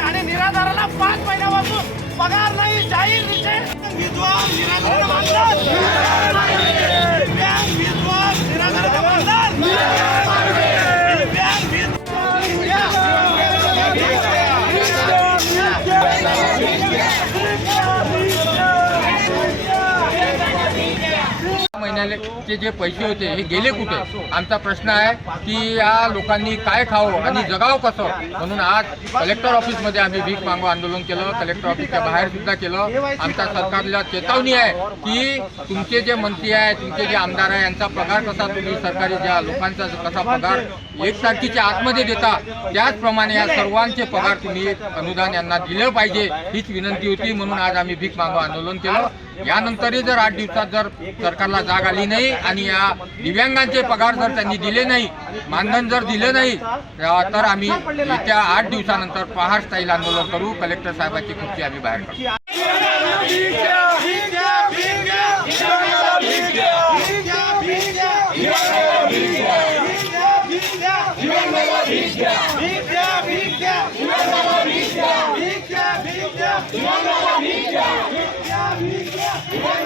आणि निराधाराला पाच महिन्यापासून पगार नाही जाहीर विषय निराधार दवाखान्याचे जे पैसे होते हे गेले कुठे? आमचा प्रश्न आहे की या लोकांनी काय खावं आणि जगावं कसं? म्हणून आज कलेक्टर ऑफिसमध्ये आम्ही भीक मागो आंदोलन केलं कलेक्टर ऑफिसच्या बाहेर सुद्धा केलं. आमच्या सरकारला चेतावणी आहे की तुमचे जे मंत्री आहे तुमचे जे आमदार आहे यांचा पगार कसा तुम्ही सरकारी ज्या लोकांचा कसा पगार एक तारखेच्या आतमध्ये देता त्याचप्रमाणे या सर्वांचे पगार तुम्ही अनुदान यांना दिलं पाहिजे हीच विनंती होती. म्हणून आज आम्ही भीक मागो आंदोलन केलं. यानंतरही जर आठ दिवसात जर सरकारला जाग आली नाही आणि या दिव्यांगांचे पगार जर त्यांनी दिले नाही मानधन जर दिले नाही तर आम्ही येत्या आठ दिवसानंतर पहाड स्टाईल आंदोलन करू कलेक्टर साहेबांची खुर्ची आम्ही बाहेर काढू Yeah.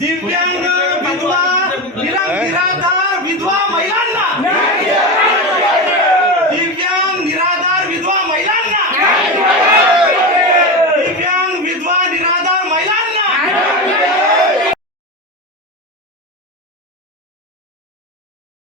दिव्यांग विधवा निरा- निराधार विधवा महिलांना.